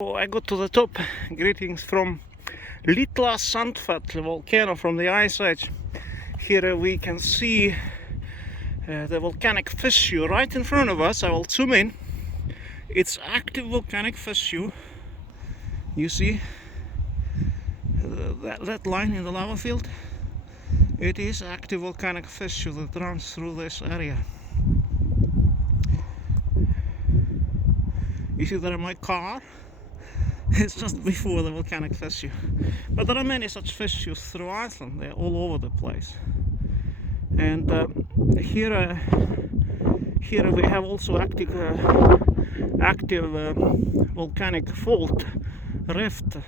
So I got to the top. Greetings from Litla Sandfell Volcano from the Ice Age. Here we can see the volcanic fissure right in front of us. I will zoom in. It's active volcanic fissure. You see that line in the lava field? It is active volcanic fissure that runs through this area. You see there in my car? It's just before the volcanic fissure. But there are many such fissures through Iceland. They're all over the place. And here we have also active volcanic fault rift,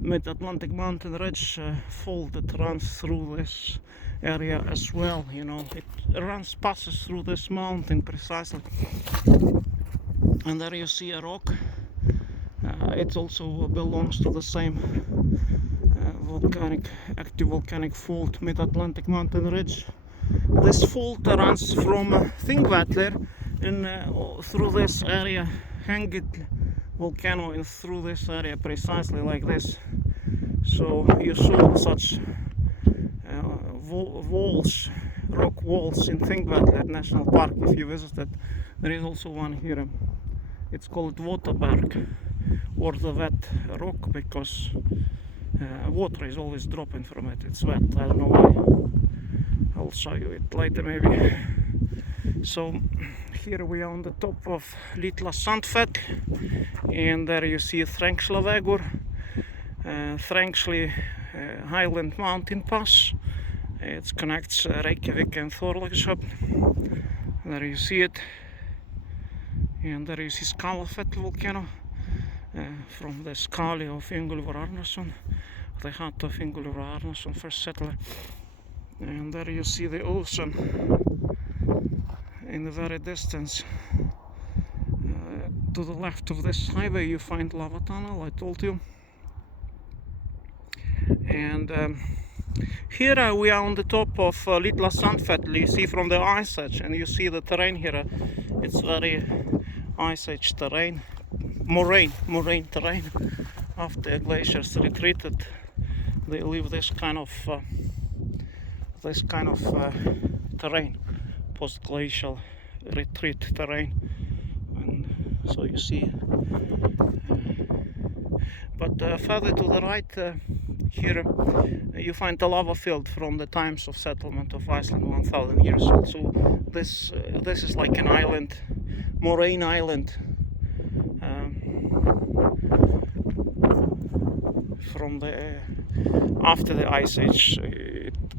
mid-Atlantic mountain ridge fault that runs through this area as well. You know, it passes through this mountain precisely. And there you see a rock. It also belongs to the same active volcanic fault, mid-Atlantic mountain ridge. This fault runs from Thingvellir through this area, Hengil volcano, and through this area precisely like this. So you saw such rock walls in Thingvellir National Park if you visited. There is also one here. It's called Waterberg, or the wet rock, because water is always dropping from it. It's wet, I don't know why. I'll show you it later maybe. So here we are on the top of Litla Sandfell, and there you see Þrengslavegur, Þrengsli Highland Mountain Pass. It connects Reykjavik and Þorlákshöfn. There you see it. And there you see Skálafell volcano, from the Skali of Ingólfur Arnarson, the hut of Ingólfur Arnarson, first settler. And there you see the ocean in the very distance. To the left of this highway you find lava tunnel, I told you. And here we are on the top of Litla Sandfell. You see from the Ice Age, and you see the terrain here. It's very Ice Age terrain, moraine terrain. After glaciers retreated, they leave this kind of terrain, post-glacial retreat terrain. And so you see. But further to the right, here you find the lava field from the times of settlement of Iceland 1,000 years old. So this is like an island, moraine island, from the after the Ice Age.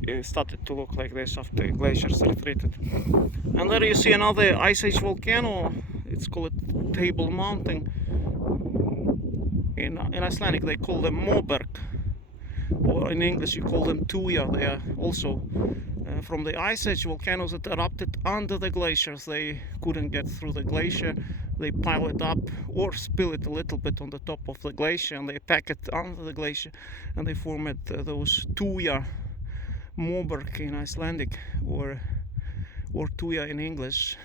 It started to look like this after glaciers retreated. And there you see another Ice Age volcano. It's called Table Mountain. In Icelandic they call them Moberg, or in English you call them Tuya. They are also from the Ice Age volcanoes that erupted under the glaciers. They couldn't get through the glacier. They pile it up or spill it a little bit on the top of the glacier, and they pack it under the glacier, and they formed those Tuya, Moberg in Icelandic, or Tuya in English,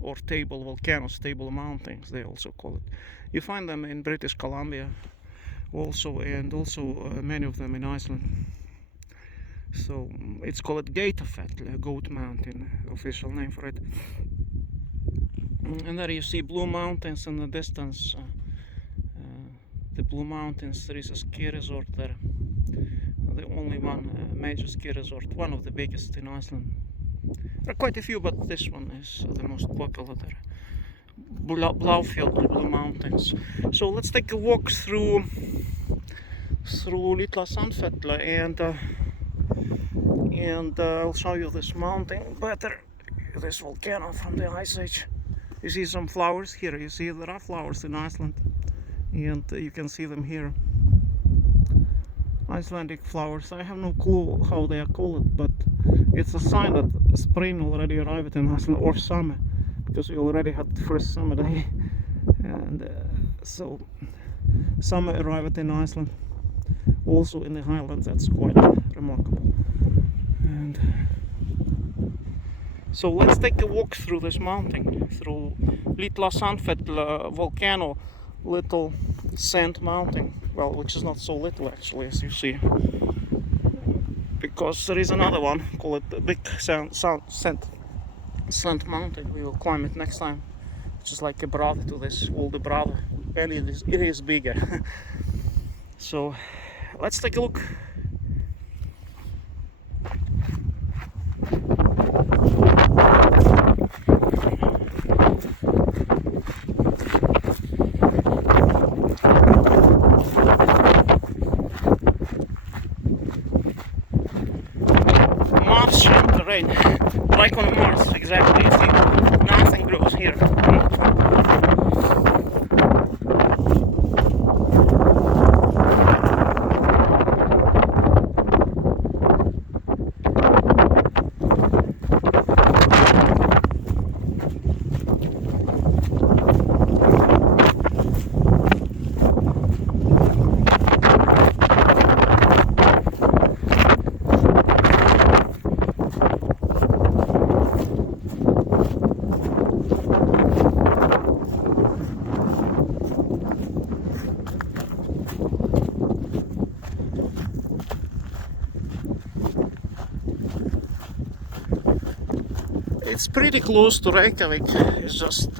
or table volcanoes, table mountains they also call it. You find them in British Columbia also, and also many of them in Iceland. So it's called Geitafell, Goat Mountain, official name for it. And there you see Blue Mountains in the distance. The Blue Mountains, there is a ski resort there. The only one major ski resort, one of the biggest in Iceland. There are quite a few, but this one is the most popular there. Bláfjöll, Blue Mountains. So let's take a walk through Litla Sandfell, and I'll show you this mountain better, this volcano from the Ice Age. You see some flowers here. You see there are flowers in Iceland, and you can see them here. Icelandic flowers. I have no clue how they are called, but it's a sign that spring already arrived in Iceland, or summer, because we already had the first summer day, and so summer arrived in Iceland, also in the highlands. That's quite remarkable. And so let's take a walk through this mountain, through Litla Sandfell volcano. little sand mountain, well, which is not so little actually, as you see, because there is another one called the big sand mountain. We will climb it next time, which is like a brother to this older brother, and it is bigger. So let's take a look. Martian terrain, like on Mars, exactly. You see, nothing grows here. It's pretty close to Reykjavik. It's just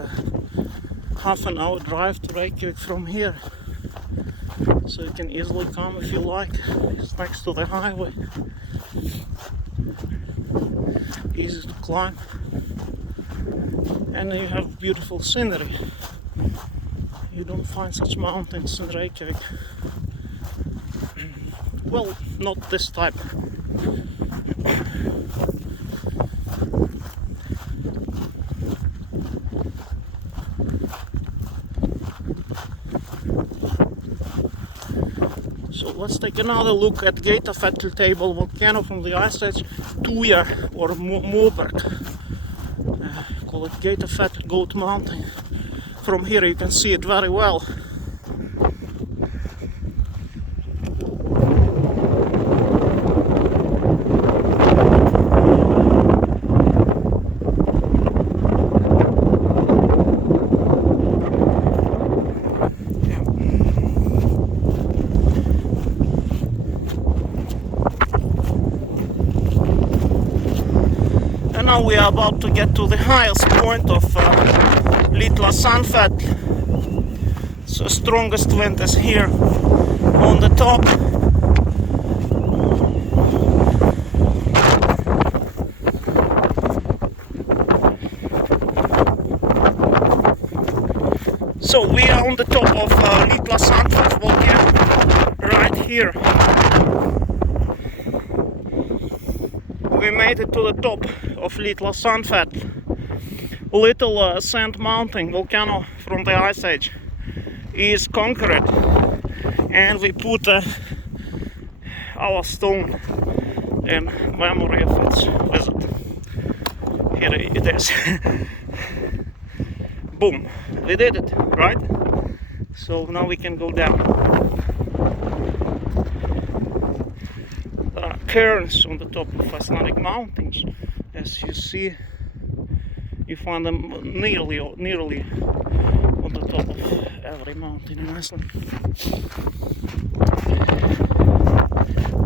half an hour drive to Reykjavik from here, so you can easily come if you like. It's next to the highway, easy to climb, and you have beautiful scenery. You don't find such mountains in Reykjavik. Well, not this type. So let's take another look at Geitafjall volcano from the Ice Age, Tuya or Moberg. Call it Geitafjall Goat Mountain. From here you can see it very well. Now we are about to get to the highest point of Litla Sandfell. So strongest wind is here on the top. So we are on the top of Litla Sandfell Volcano, right here. We made it to the top of Litla Sandfell, little sand mountain volcano from the Ice Age. Is conquered, and we put our stone in memory of its visit. Here it is. Boom, we did it, right? So now we can go down. There are cairns on the top of Icelandic mountains. As you see, you find them nearly on the top of every mountain in Iceland.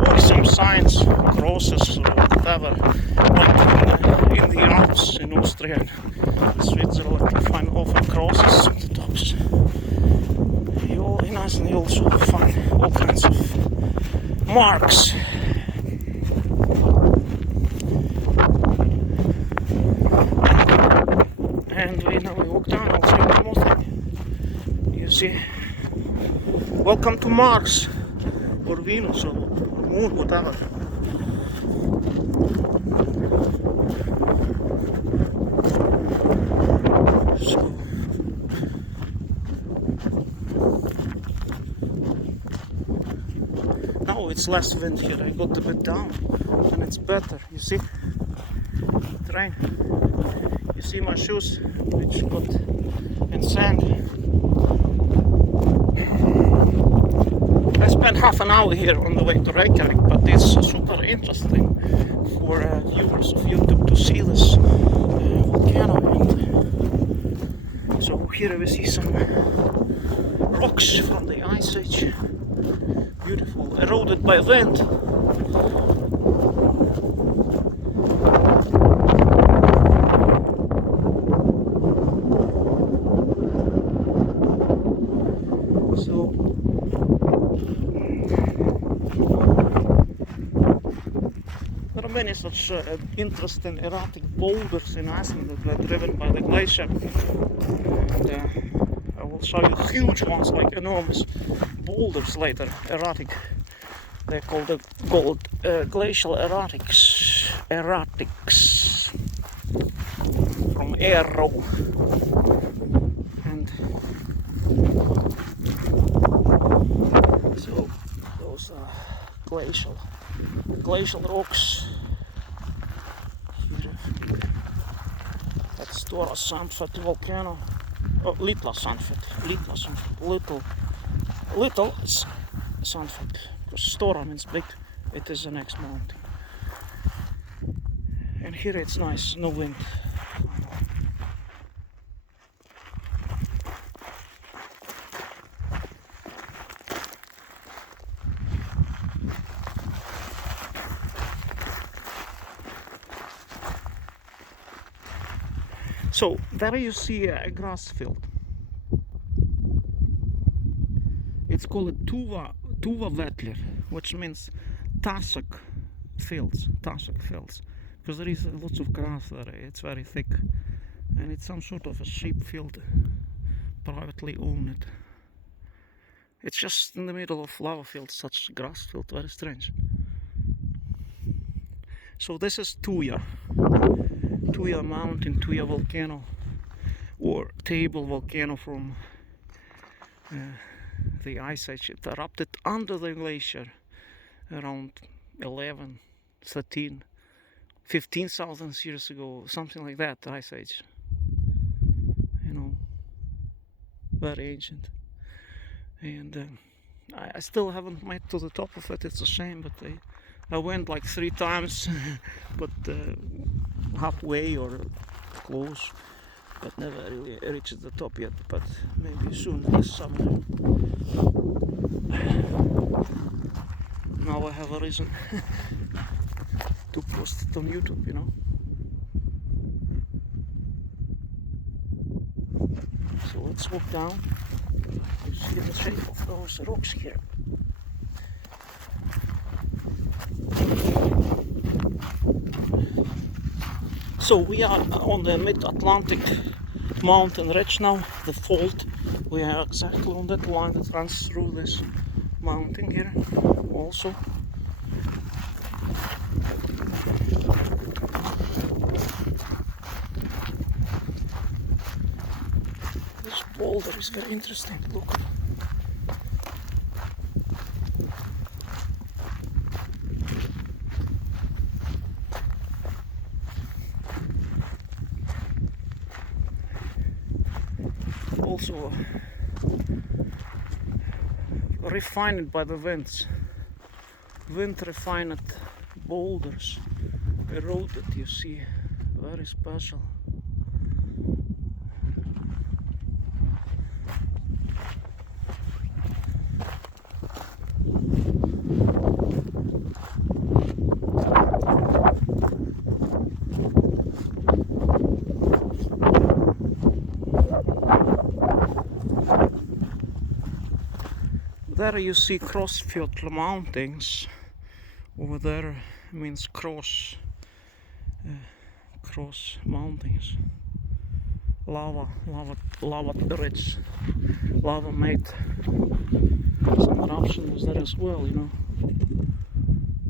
Or some signs, crosses, or whatever, like in the Alps in Austria and Switzerland, you find often crosses on the tops. In Iceland you also find all kinds of marks. And we now walk down. I'll say one more thing. You see, welcome to Mars, or Venus, or Moon, whatever. So, now it's less wind here. I got a bit down, and it's better. You see, terrain. You see my shoes, which got in sand. I spent half an hour here on the way to Reykjavik, but it's super interesting for viewers of YouTube to see this volcano. And so here we see some rocks from the Ice Age. Beautiful, eroded by wind. So there are many such interesting erratic boulders in Iceland that were driven by the glacier. And, I will show you huge ones, like enormous boulders later, erratic. They're called the glacial erratics. Erratics from Aero. And so those are glacial rocks. Here, that's Litla Sandfell Volcano. Oh, Litla Sandfell. Little Sandfell. Because Stora means big. It is the next mountain. And here it's nice, no wind. So there you see a grass field. It's called Tuva Vetlir, which means tussock fields, because there is lots of grass there. It's very thick, and it's some sort of a sheep field, privately owned. It's just in the middle of lava field, such grass field, very strange. So this is Tuja mountain, Tuja volcano, or table volcano from the Ice Age. It erupted under the glacier around 11, 13, 15,000 years ago, something like that, Ice Age. You know, very ancient. And I still haven't made to the top of it. It's a shame, but I went like 3 times, but halfway or close, but never really reached the top yet. But maybe soon this summer. Now I have a reason to post it on YouTube, you know. So let's walk down. You see the shape of those rocks here. So we are on the mid-Atlantic mountain ridge now, the fault. We are exactly on that line that runs through this mountain here also. This boulder is very interesting, look. Also refined by the winds. Wind refined boulders, eroded, you see, very special. There you see Crossfjall Mountains. Over there means cross mountains. Lava ridge. Lava made some eruptions there as well, you know.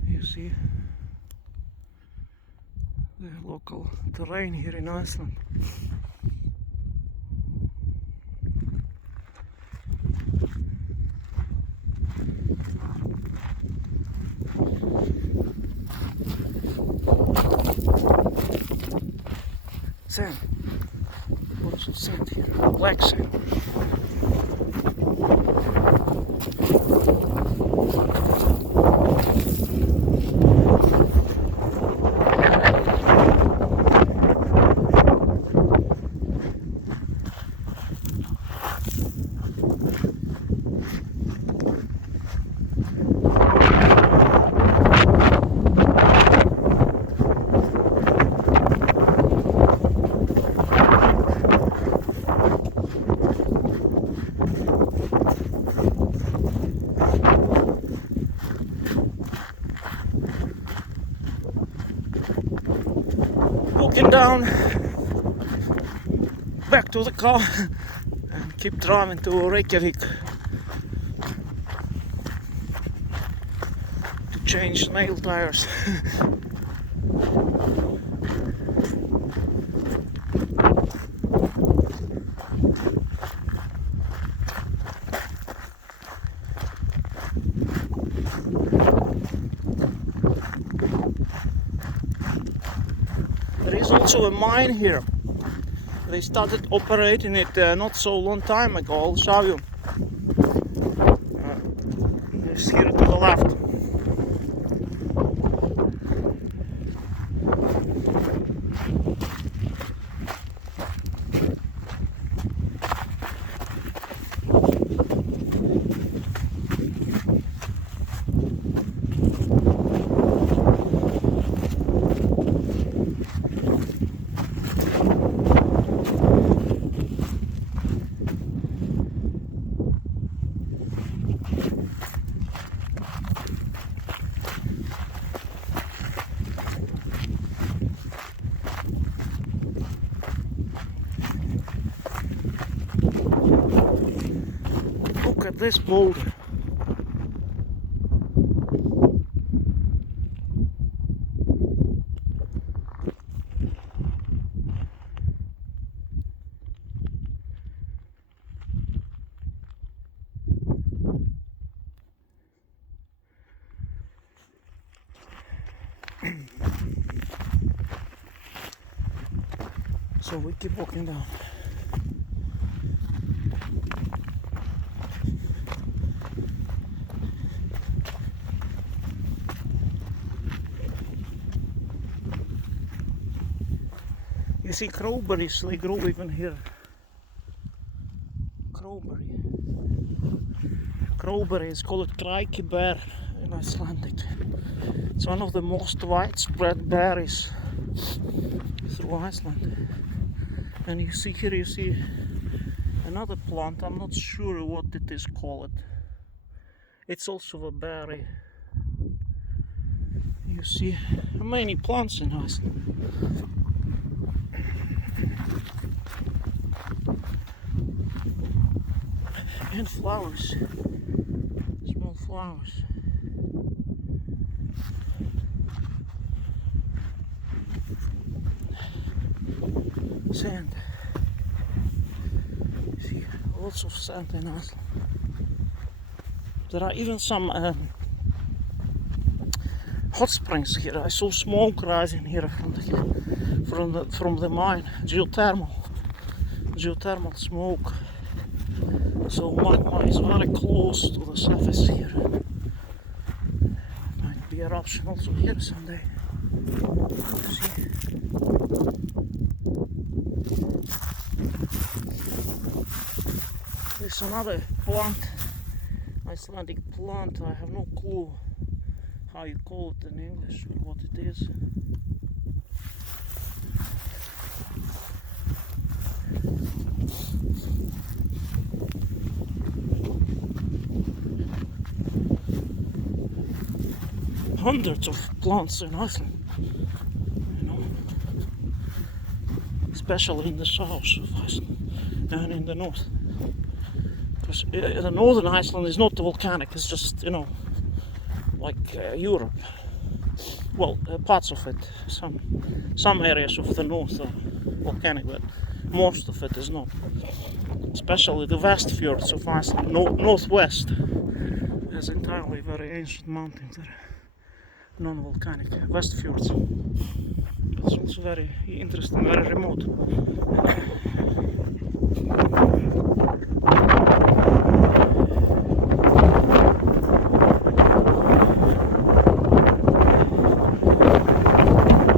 You see the local terrain here in Iceland. Sand. Lots of sand here. Black sand. down, back to the car, and keep driving to Reykjavik to change nail tires. There is also a mine here. They started operating it not so long time ago. I'll show you. It's here to the left. Look at this boulder. So we keep walking down. You see crowberries, they grow even here. Crowberry is called bear in Icelandic. It's one of the most widespread berries through Iceland. And you see here, you see another plant. I'm not sure what it is called. It's also a berry. You see many plants in Iceland. And flowers, small flowers. Sand. See, lots of sand in Iceland. There are even some hot springs here. I saw smoke rising here from the mine. Geothermal smoke. So magma is very close to the surface here. Might be eruption also here someday. See. There's another plant, Icelandic plant. I have no clue how you call it in English or what it is. Hundreds of plants in Iceland, you know, especially in the south of Iceland and in the north. Because the northern Iceland is not volcanic; it's just, you know, like Europe. Well, parts of it, some areas of the north are volcanic, but most of it is not. Especially the west fjords of Iceland, northwest, has entirely very ancient mountains that are non-volcanic. West fjords. It's also very interesting, very remote.